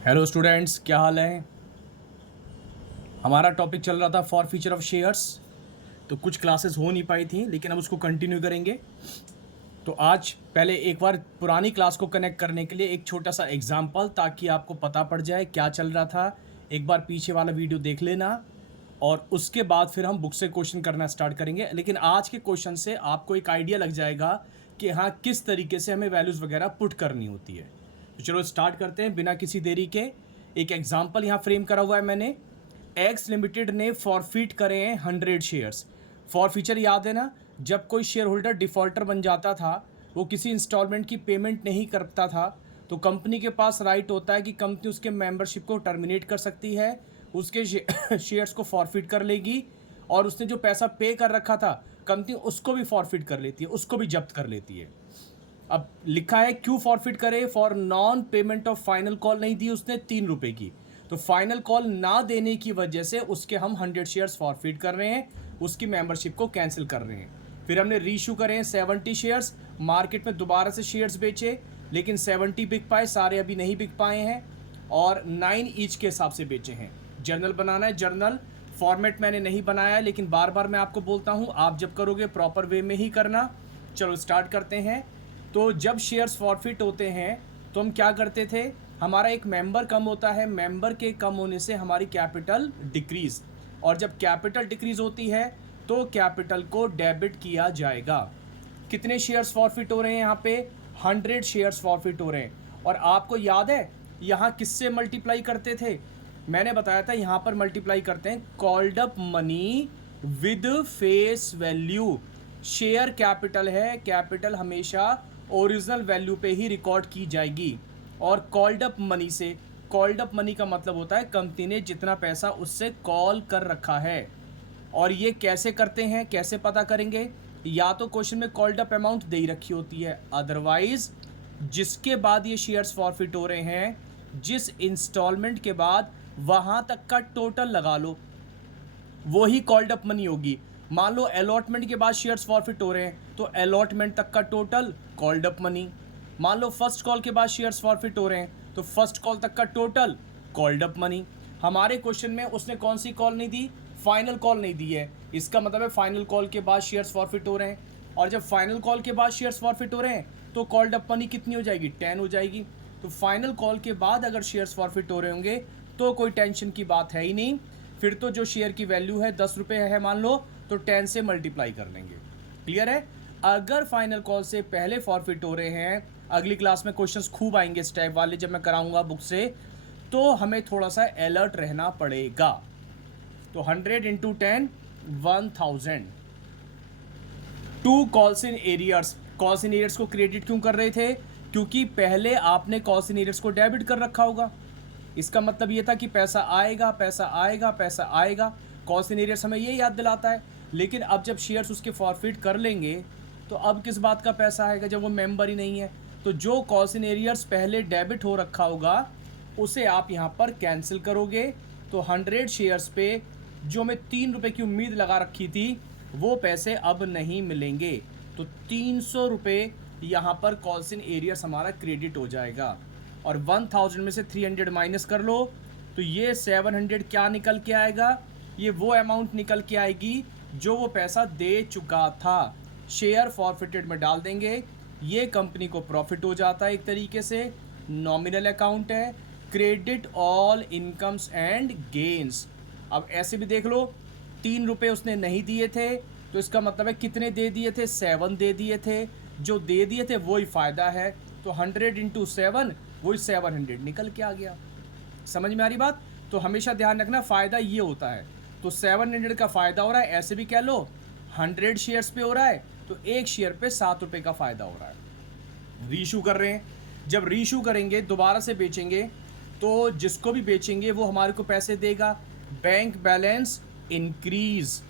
Hello students, क्या हाल है। हमारा टॉपिक चल रहा था फॉर फ्यूचर ऑफ शेयर्स। तो कुछ क्लासेस हो नहीं पाई थी, लेकिन अब उसको कंटिन्यू करेंगे। तो आज पहले एक बार पुरानी क्लास को कनेक्ट करने के लिए एक छोटा सा एग्जाम्पल, ताकि आपको पता पड़ जाए क्या चल रहा था। एक बार पीछे वाला वीडियो देख लेना और उसके बाद फिर हम बुक से क्वेश्चन करना स्टार्ट करेंगे। लेकिन आज के क्वेश्चन से आपको एक आइडिया लग जाएगा कि हाँ, किस तरीके से हमें वैल्यूज़ वगैरह पुट करनी होती है। तो चलो स्टार्ट करते हैं बिना किसी देरी के। एक एग्जाम्पल यहाँ फ्रेम करा हुआ है मैंने। एक्स लिमिटेड ने फॉरफिट करे हैं 100 शेयर्स। फॉर फ्यूचर याद है ना, जब कोई शेयर होल्डर डिफ़ॉल्टर बन जाता था, वो किसी इंस्टॉलमेंट की पेमेंट नहीं करता था, तो कंपनी के पास राइट होता है कि कंपनी उसके मेंबरशिप को टर्मिनेट कर सकती है, उसके शेयर्स को फॉरफिट कर लेगी, और उसने जो पैसा पे कर रखा था कंपनी उसको भी फॉरफिट कर लेती है, उसको भी जब्त कर लेती है। अब लिखा है क्यों फॉरफिट करे, for non payment of final call नहीं दी उसने 3 रुपए की, तो फाइनल कॉल ना देने की वजह से उसके हम 100 शेयर्स फॉरफिट कर रहे हैं, उसकी मेंबरशिप को कैंसिल कर रहे हैं। फिर हमने रीशू करे हैं 70 शेयर्स, मार्केट में दोबारा से शेयर्स बेचे, लेकिन 70 बिक पाए, सारे अभी नहीं बिक पाए हैं, और 9 ईच के हिसाब से बेचे हैं। जर्नल बनाना है, जर्नल फॉर्मेट मैंने नहीं बनाया है, लेकिन बार बार मैं आपको बोलता हूँ, आप जब करोगे प्रॉपर वे में ही करना। चलो स्टार्ट करते हैं। तो जब शेयर्स फॉरफिट होते हैं तो हम क्या करते थे, हमारा एक मेंबर कम होता है, मेंबर के कम होने से हमारी कैपिटल डिक्रीज, और जब कैपिटल डिक्रीज होती है तो कैपिटल को डेबिट किया जाएगा। कितने शेयर्स फॉरफिट हो रहे हैं यहाँ पे, 100 शेयर्स फॉरफिट हो रहे हैं। और आपको याद है यहाँ किससे मल्टीप्लाई करते थे, मैंने बताया था यहाँ पर मल्टीप्लाई करते हैं called up money with face value. Share capital है, कैपिटल हमेशा ओरिजिनल वैल्यू पे ही रिकॉर्ड की जाएगी। और कॉल्ड अप मनी से, कॉल्ड अप मनी का मतलब होता है कंपनी ने जितना पैसा उससे कॉल कर रखा है। और ये कैसे करते हैं, कैसे पता करेंगे, या तो क्वेश्चन में कॉल्ड अप अमाउंट दे रखी होती है, अदरवाइज जिसके बाद ये शेयर्स फॉरफिट हो रहे हैं, जिस इंस्टॉलमेंट के बाद वहां तक का टोटल लगा लो, वो ही कॉल्ड अप मनी होगी। मान लो अलॉटमेंट के बाद शेयर्स फॉरफिट हो रहे हैं, तो अलॉटमेंट तक का टोटल कॉल्ड अप मनी। मान लो फर्स्ट कॉल के बाद शेयर्स फॉरफिट हो रहे हैं, तो फर्स्ट कॉल तक का टोटल कॉल्ड अप मनी। हमारे क्वेश्चन में उसने कौन सी कॉल नहीं दी, फाइनल कॉल नहीं दी है, इसका मतलब है फाइनल कॉल के बाद शेयर्स फॉरफिट हो रहे हैं। और जब फाइनल कॉल के बाद शेयर्स फॉरफिट हो रहे हैं तो कॉल्ड अप मनी कितनी हो जाएगी, 10 हो जाएगी। तो फाइनल कॉल के बाद अगर शेयर्स फॉरफिट हो रहे होंगे तो कोई टेंशन की बात है ही नहीं। फिर तो जो शेयर की वैल्यू है 10 रुपये है मान लो, तो 10 से मल्टीप्लाई कर लेंगे। क्लियर है। अगर फाइनल कॉल से पहले फॉरफिट हो रहे हैं, अगली क्लास में क्वेश्चंस खूब आएंगे स्टेप वाले जब मैं कराऊंगा बुक से, तो हमें थोड़ा सा अलर्ट रहना पड़ेगा। तो 100 into 10 1000। To calls in arrears, calls in arrears को क्रेडिट क्यों कर रहे थे, क्योंकि पहले आपने कॉल्स इन एरियर्स को डेबिट कर रखा होगा। इसका मतलब ये था कि पैसा आएगा, पैसा आएगा, पैसा आएगा। कॉल्स इन एरियर्स हमें ये याद दिलाता है। लेकिन अब जब शेयर्स उसके फॉरफिट कर लेंगे तो अब किस बात का पैसा आएगा, जब वो मेंबर ही नहीं है। तो जो कॉल्स इन एरियर्स पहले डेबिट हो रखा होगा उसे आप यहाँ पर कैंसिल करोगे। तो 100 शेयर्स पे जो मैं 3 रुपये की उम्मीद लगा रखी थी वो पैसे अब नहीं मिलेंगे। तो 300 रुपये यहाँ पर कॉल्स इन एरियर्स हमारा क्रेडिट हो जाएगा। और 1000 में से 300 माइनस कर लो, तो ये 700 क्या निकल के आएगा, ये वो अमाउंट निकल के आएगी जो वो पैसा दे चुका था। शेयर फॉरफिटेड में डाल देंगे, ये कंपनी को प्रॉफिट हो जाता है एक तरीके से। नॉमिनल अकाउंट है, credit all incomes and gains. अब ऐसे भी देख लो, 3 रुपये उसने नहीं दिए थे, तो इसका मतलब है कितने दे दिए थे, 7 दे दिए थे। जो दे दिए थे वही फ़ायदा है, तो 100 इंटू 7 वही 700 निकल के आ गया। समझ में आ रही बात। तो हमेशा ध्यान रखना फ़ायदा ये होता है। तो 700 का फ़ायदा हो रहा है, ऐसे भी कह लो 100 शेयर्स पे हो रहा है, तो एक शेयर पे 7 रुपये का फ़ायदा हो रहा है। रीशू कर रहे हैं, जब रीशू करेंगे दोबारा से बेचेंगे, तो जिसको भी बेचेंगे वो हमारे को पैसे देगा। Bank balance increase.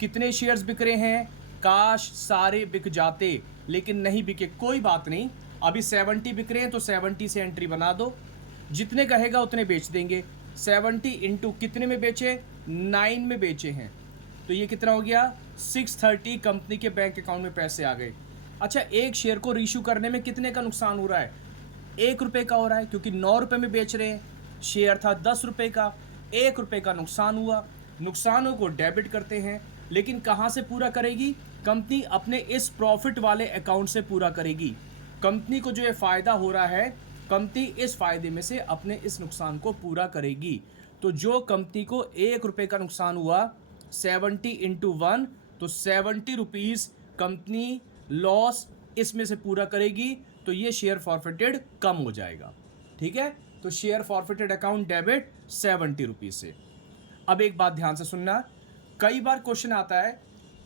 कितने शेयर्स बिक रहे हैं, काश सारे बिक जाते, लेकिन नहीं बिके, कोई बात नहीं। अभी 70 बिक रहे हैं तो 70 से एंट्री बना दो, जितने कहेगा उतने बेच देंगे। 70 इंटू कितने में बेचे, 9 में बेचे हैं, तो ये कितना हो गया, 630 कंपनी के बैंक अकाउंट में पैसे आ गए। अच्छा, एक शेयर को रीशू करने में कितने का नुकसान हो रहा है, 1 रुपये का हो रहा है, क्योंकि 9 रुपये में बेच रहे हैं। शेयर था 10 रुपये का, 1 रुपये का नुकसान हुआ, नुकसानों को डेबिट करते हैं, लेकिन कहाँ से पूरा करेगी? कंपनी अपने इस प्रॉफिट वाले अकाउंट से पूरा करेगी। कंपनी को जो ये फ़ायदा हो रहा है, कंपनी इस फ़ायदे में से अपने इस नुकसान को पूरा करेगी। तो जो कंपनी को 1 रुपये का नुकसान हुआ, 70 इंटू 1, तो 70 रुपीज़ कंपनी लॉस इसमें से पूरा करेगी, तो ये शेयर फॉरफिटेड कम हो जाएगा। ठीक है, तो share forfeited account debit 70 rupees से। अब एक बात ध्यान से सुनना, कई बार क्वेश्चन आता है,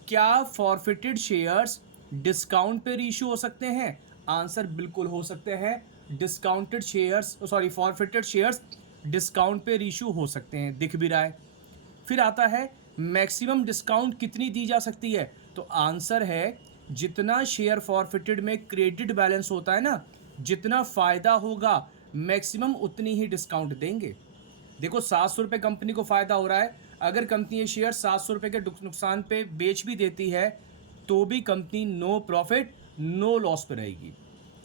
क्या फॉरफिटेड शेयर्स डिस्काउंट पे रीइश्यू हो सकते हैं? आंसर बिल्कुल हो सकते हैं। Discounted shares, sorry, forfeited shares discount पे रीइश्यू हो सकते हैं, दिख भी रहा है। फिर आता है मैक्सिमम डिस्काउंट कितनी दी जा सकती है? तो आंसर है जितना शेयर फॉरफिटेड में क्रेडिट बैलेंस होता है ना, जितना फ़ायदा होगा मैक्सिमम उतनी ही डिस्काउंट देंगे। देखो 700 रुपये कंपनी को फ़ायदा हो रहा है, अगर कंपनी ये शेयर 700 रुपये के नुकसान पे बेच भी देती है तो भी company no profit no loss पे रहेगी।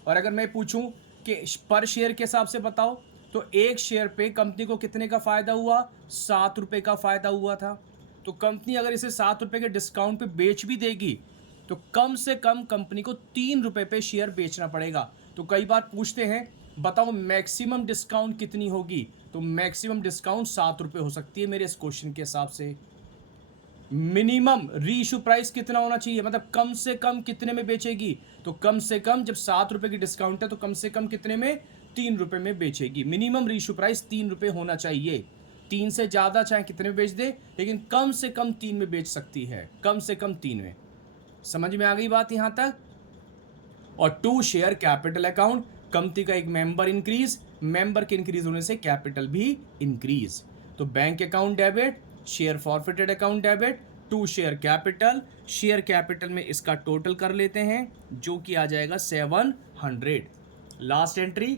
और अगर मैं पूछूं कि पर शेयर के हिसाब से बताओ, तो एक शेयर पे कंपनी को कितने का फ़ायदा हुआ? 7 रुपये का फ़ायदा हुआ था। तो कंपनी अगर इसे 7 रुपये के डिस्काउंट पे बेच भी देगी तो कम से कम कंपनी को 3 रुपये पे शेयर बेचना पड़ेगा। तो कई बार पूछते हैं बताओ मैक्सिमम डिस्काउंट कितनी होगी? तो मैक्सिमम डिस्काउंट 7 रुपये हो सकती है मेरे इस क्वेश्चन के हिसाब से। मिनिमम रीइश्यू प्राइस कितना होना चाहिए, मतलब कम से कम कितने में बेचेगी? तो कम से कम, जब 7 रुपये की डिस्काउंट है तो कम से कम कितने में? 3 रुपये में बेचेगी। मिनिमम रीइश्यू प्राइस 3 रुपये होना चाहिए। 3 से ज़्यादा चाहे कितने में बेच दे, लेकिन कम से कम 3 में बेच सकती है, कम से कम 3 में। समझ में आ गई बात यहाँ तक? और 2 शेयर कैपिटल अकाउंट, कंपनी का एक मेंबर इंक्रीज, मेंबर के इंक्रीज होने से कैपिटल भी इंक्रीज। तो bank account debit, share forfeited account debit, 2 share capital, share capital में इसका टोटल कर लेते हैं जो कि आ जाएगा 700। लास्ट एंट्री,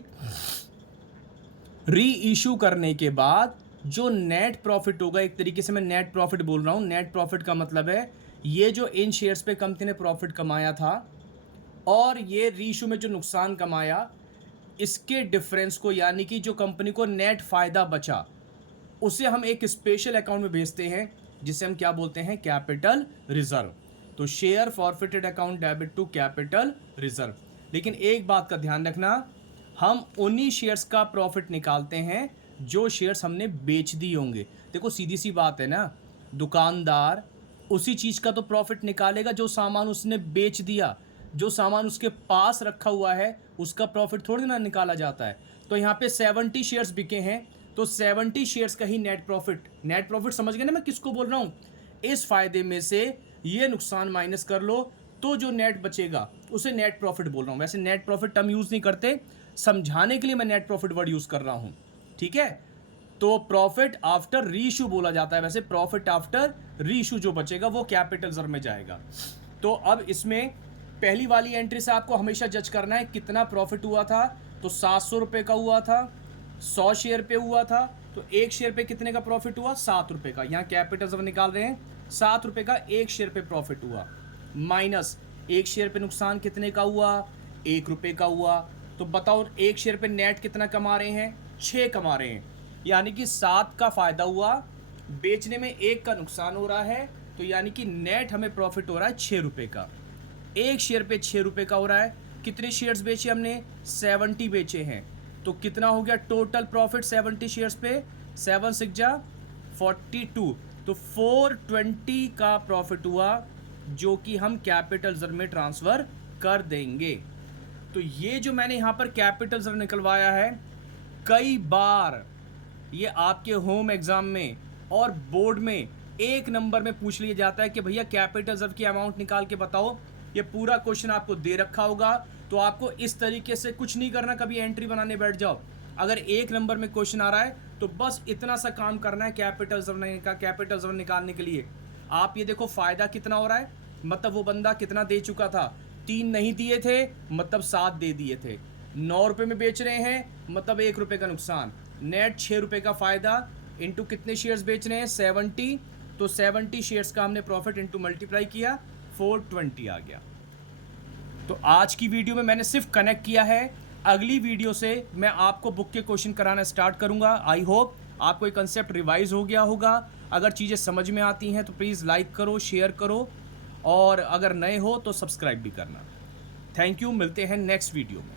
री इशू करने के बाद जो नेट प्रॉफिट होगा, एक तरीके से मैं नेट प्रॉफिट बोल रहा हूं, नेट प्रॉफिट का मतलब है ये जो इन शेयर्स पे कंपनी ने प्रॉफिट कमाया था और ये रीइशू में जो नुकसान कमाया, इसके डिफरेंस को, यानी कि जो कंपनी को नेट फ़ायदा बचा, उसे हम एक स्पेशल अकाउंट में भेजते हैं जिसे हम क्या बोलते हैं? Capital reserve. तो share forfeited account debit to capital reserve. लेकिन एक बात का ध्यान रखना, हम उन्हीं शेयर्स का प्रॉफिट निकालते हैं जो शेयर्स हमने बेच दिए होंगे। देखो सीधी सी बात है ना, दुकानदार उसी चीज़ का तो प्रॉफिट निकालेगा जो सामान उसने बेच दिया। जो सामान उसके पास रखा हुआ है उसका प्रॉफिट थोड़ी ना निकाला जाता है। तो यहाँ पे 70 शेयर्स बिके हैं, तो 70 शेयर्स का ही नेट प्रॉफिट समझ गए ना मैं किसको बोल रहा हूँ? इस फायदे में से ये नुकसान माइनस कर लो तो जो नेट बचेगा उसे नेट प्रॉफिट बोल रहा हूँ। वैसे नेट प्रॉफिट टर्म यूज़ नहीं करते, समझाने के लिए मैं नेट प्रॉफिट वर्ड यूज़ कर रहा हूँ। ठीक है, तो प्रॉफिट आफ्टर रीइशू बोला जाता है। वैसे प्रॉफिट आफ्टर रीइशू जो बचेगा वो कैपिटल रिजर्व में जाएगा। तो अब इसमें पहली वाली एंट्री से आपको हमेशा जज करना है कितना प्रॉफिट हुआ था। तो 700 रुपये का हुआ था, 100 शेयर पे हुआ था, तो एक शेयर पे कितने का प्रॉफिट हुआ? 7 रुपये का। यहाँ कैपिटल रिजर्व निकाल रहे हैं, 7 रुपये का एक शेयर पे प्रॉफिट हुआ, माइनस एक शेयर पे नुकसान कितने का हुआ? 1 रुपये का हुआ। तो बताओ एक शेयर पे नेट कितना कमा रहे हैं? 6 कमा रहे हैं, यानी कि 7 का फ़ायदा हुआ, बेचने में 1 का नुकसान हो रहा है, तो यानी कि नेट हमें प्रॉफिट हो रहा है 6 रुपये का। एक शेयर पे 6 रुपये का हो रहा है। कितने शेयर्स बेचे हमने? 70 बेचे हैं। तो कितना हो गया टोटल प्रॉफिट 70 शेयर्स पे? 7 6 जा 42, तो 420 का प्रॉफिट हुआ जो कि हम कैपिटल रिजर्व में ट्रांसफ़र कर देंगे। तो ये जो मैंने यहाँ पर कैपिटल रिजर्व निकलवाया है, कई बार ये आपके होम एग्ज़ाम में और बोर्ड में 1 नंबर में पूछ लिया जाता है कि भैया कैपिटल रिजर्व की अमाउंट निकाल के बताओ। ये पूरा क्वेश्चन आपको दे रखा होगा, तो आपको इस तरीके से कुछ नहीं करना, कभी एंट्री बनाने बैठ जाओ। अगर 1 नंबर में क्वेश्चन आ रहा है तो बस इतना सा काम करना है कैपिटल रिजर्व निकालने के लिए। आप ये देखो फ़ायदा कितना हो रहा है, मतलब वो बंदा कितना दे चुका था? 3 नहीं दिए थे, मतलब 7 दे दिए थे। 9 रुपये में बेच रहे हैं, मतलब 1 रुपये का नुकसान। नेट 6 रुपये का फ़ायदा इंटू कितने शेयर्स बेच रहे हैं? 70, तो 70 शेयर्स का हमने प्रॉफिट इंटू मल्टीप्लाई किया, 420 आ गया। तो आज की वीडियो में मैंने सिर्फ कनेक्ट किया है अगली वीडियो से मैं आपको बुक के क्वेश्चन कराना स्टार्ट करूंगा। आई होप आपको ये कंसेप्ट रिवाइज हो गया होगा। अगर चीज़ें समझ में आती हैं तो प्लीज़ लाइक करो, शेयर करो, और अगर नए हो तो सब्सक्राइब भी करना। थैंक यू, मिलते हैं नेक्स्ट वीडियो में।